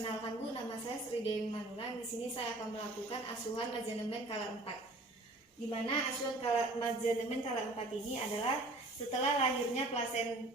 Perkenalkan Bu, nama saya Sri Dewi Manulang. Di sini saya akan melakukan asuhan majenemen kala 4. Di mana asuhan majenemen kala 4 ini adalah setelah lahirnya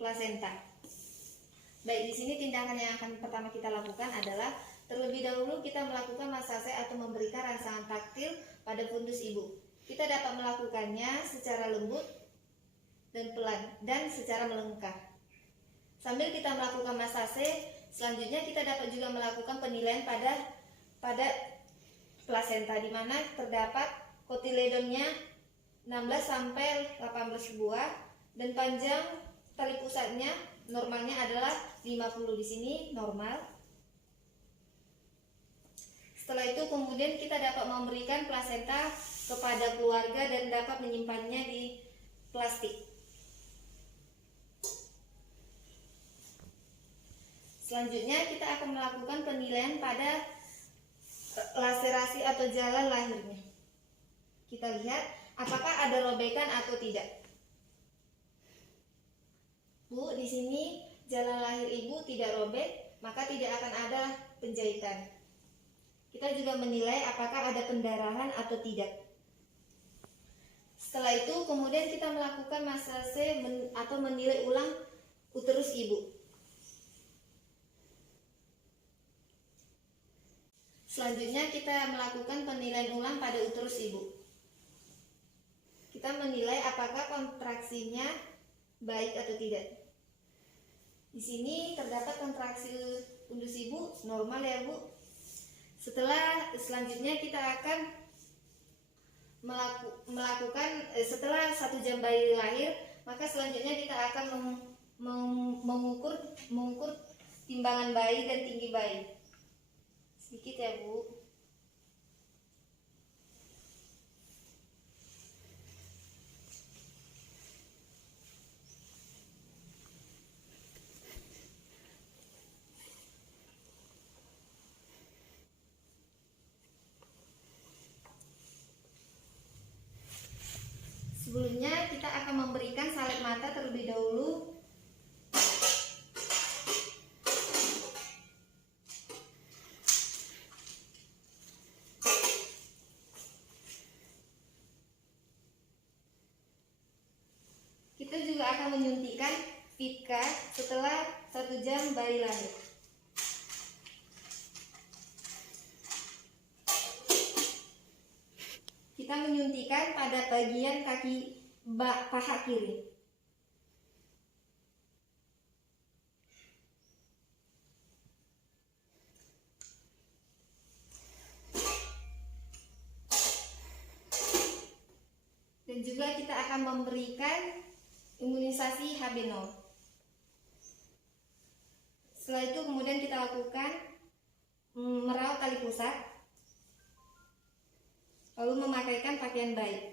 plasenta. Baik, di sini tindakan yang akan pertama kita lakukan adalah terlebih dahulu kita melakukan masase atau memberikan rangsangan taktil pada fundus ibu. Kita dapat melakukannya secara lembut dan pelan dan secara melengkap. Sambil kita melakukan masase, selanjutnya kita dapat juga melakukan penilaian pada plasenta, di mana terdapat kotiledonnya 16 sampai 18 buah dan panjang tali pusatnya normalnya adalah 50. Di sini normal. Setelah itu kemudian kita dapat memberikan plasenta kepada keluarga dan dapat menyimpannya di plastik. Selanjutnya kita akan melakukan penilaian pada laserasi atau jalan lahirnya. Kita lihat apakah ada robekan atau tidak. Bu, di sini jalan lahir ibu tidak robek, maka tidak akan ada penjahitan. Kita juga menilai apakah ada pendarahan atau tidak. Setelah itu kemudian kita melakukan masase atau menilai ulang uterus ibu. Selanjutnya kita melakukan penilaian ulang pada uterus ibu. Kita menilai apakah kontraksinya baik atau tidak. Di sini terdapat kontraksi fundus ibu normal ya Bu. Selanjutnya kita akan melakukan setelah 1 jam bayi lahir, maka selanjutnya kita akan mengukur timbangan bayi dan tinggi bayi. Sedikit ya Bu. Sebelumnya kita akan memberikan salep mata terlebih dahulu. Kita juga akan menyuntikkan Vitka setelah 1 jam bayi lahir. Kita menyuntikkan pada bagian kaki paha kiri. Dan juga kita akan memberikan imunisasi HB0. Setelah itu kemudian kita lakukan merawat tali pusat, lalu memakaikan pakaian bayi.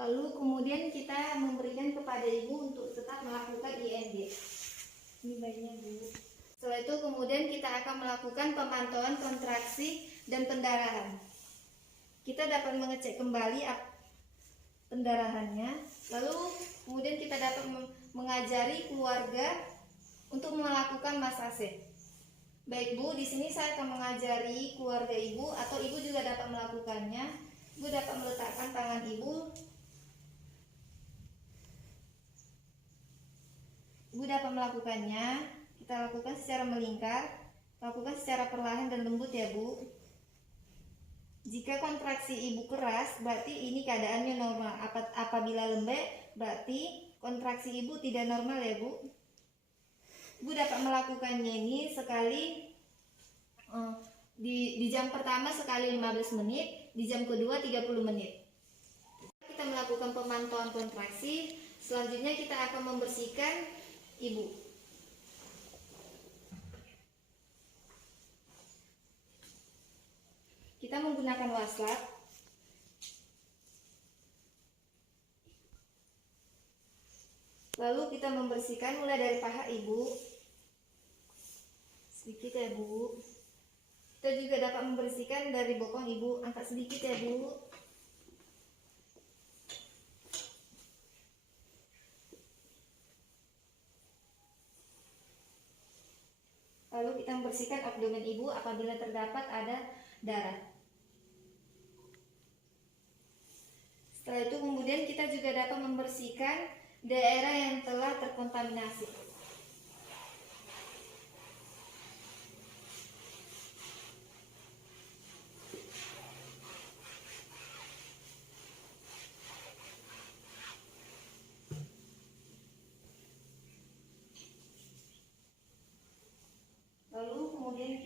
Lalu kemudian kita memberikan kepada ibu untuk tetap melakukan IND. Ini bayinya Bu. Setelah itu kemudian kita akan melakukan pemantauan kontraksi dan pendarahan. Kita dapat mengecek kembali pendarahannya, lalu kemudian kita dapat mengajari keluarga untuk melakukan masase. Baik Bu, di sini saya akan mengajari keluarga ibu atau ibu juga dapat melakukannya. Ibu dapat meletakkan tangan ibu. Ibu dapat melakukannya. Kita lakukan secara melingkar, lakukan secara perlahan dan lembut ya Bu. Jika kontraksi ibu keras, berarti ini keadaannya normal. Apabila lembek, berarti kontraksi ibu tidak normal ya Bu. Ibu dapat melakukannya ini sekali di jam pertama sekali 15 menit, di jam kedua 30 menit. Kita melakukan pemantauan kontraksi, selanjutnya kita akan membersihkan ibu. Kita menggunakan waslat. Lalu kita membersihkan mulai dari paha ibu. Sedikit ya Bu. Kita juga dapat membersihkan dari bokong ibu. Angkat sedikit ya Bu. Lalu kita membersihkan abdomen ibu apabila terdapat ada darah. Setelah itu kemudian kita juga dapat membersihkan daerah yang telah terkontaminasi. Lalu kemudian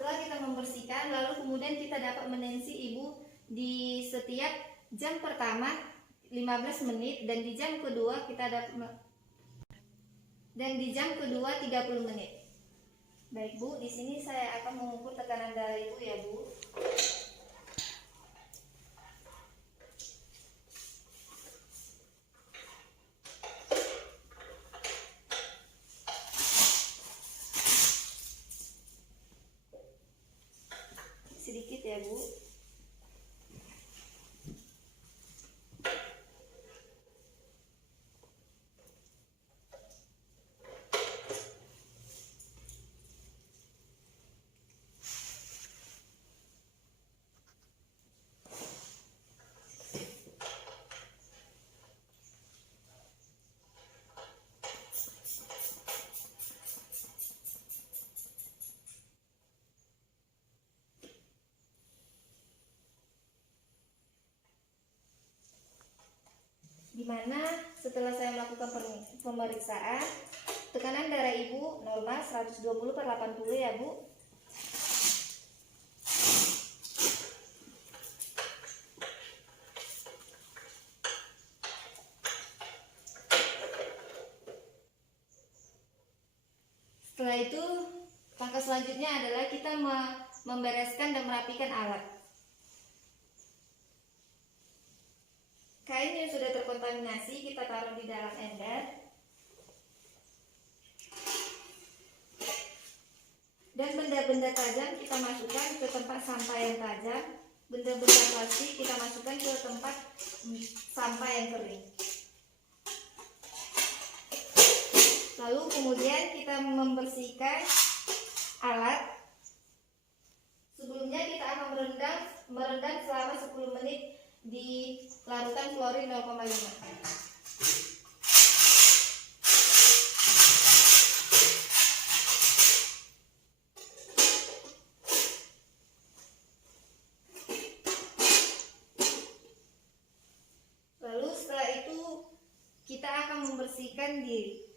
setelah kita membersihkan, lalu kemudian kita dapat menensi ibu di setiap jam pertama 15 menit dan di jam kedua 30 menit. Baik Bu, di sini saya akan mengukur tekanan darah ibu ya Bu. Sedikit ya Bu. Dimana setelah saya melakukan pemeriksaan, tekanan darah ibu normal 120/80 ya Bu. Setelah itu langkah selanjutnya adalah kita membereskan dan merapikan alat. Kain yang sudah terkontaminasi kita taruh di dalam ember. Dan benda-benda tajam kita masukkan ke tempat sampah yang tajam. Benda-benda plastik kita masukkan ke tempat sampah yang kering. Lalu kemudian kita membersihkan alat. Sebelumnya kita akan merendam selama 10 menit di larutan klorin 0,5. Lalu setelah itu kita akan membersihkan diri.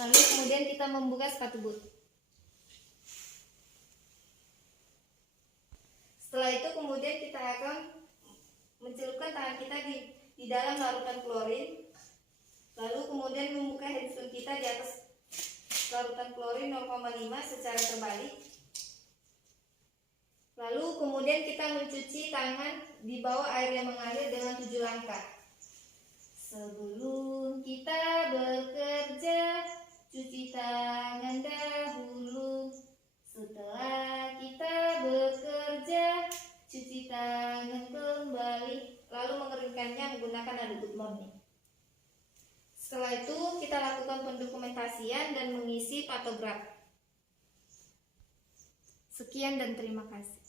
Lalu kemudian kita membuka sepatu boot. Setelah itu kemudian kita akan memasukkan tangan kita di dalam larutan klorin, lalu kemudian membuka handscoon kita di atas larutan klorin 0,5 secara terbalik. Lalu kemudian kita mencuci tangan di bawah air yang mengalir dengan 7 langkah. Sebelum kita bekerja, cuci tangan dahulu. Setelah kita bekerja, cuci tangan kembali. Lalu mengeringkannya menggunakan aduk morning. Setelah itu kita lakukan pendokumentasian dan mengisi patograf. Sekian dan terima kasih.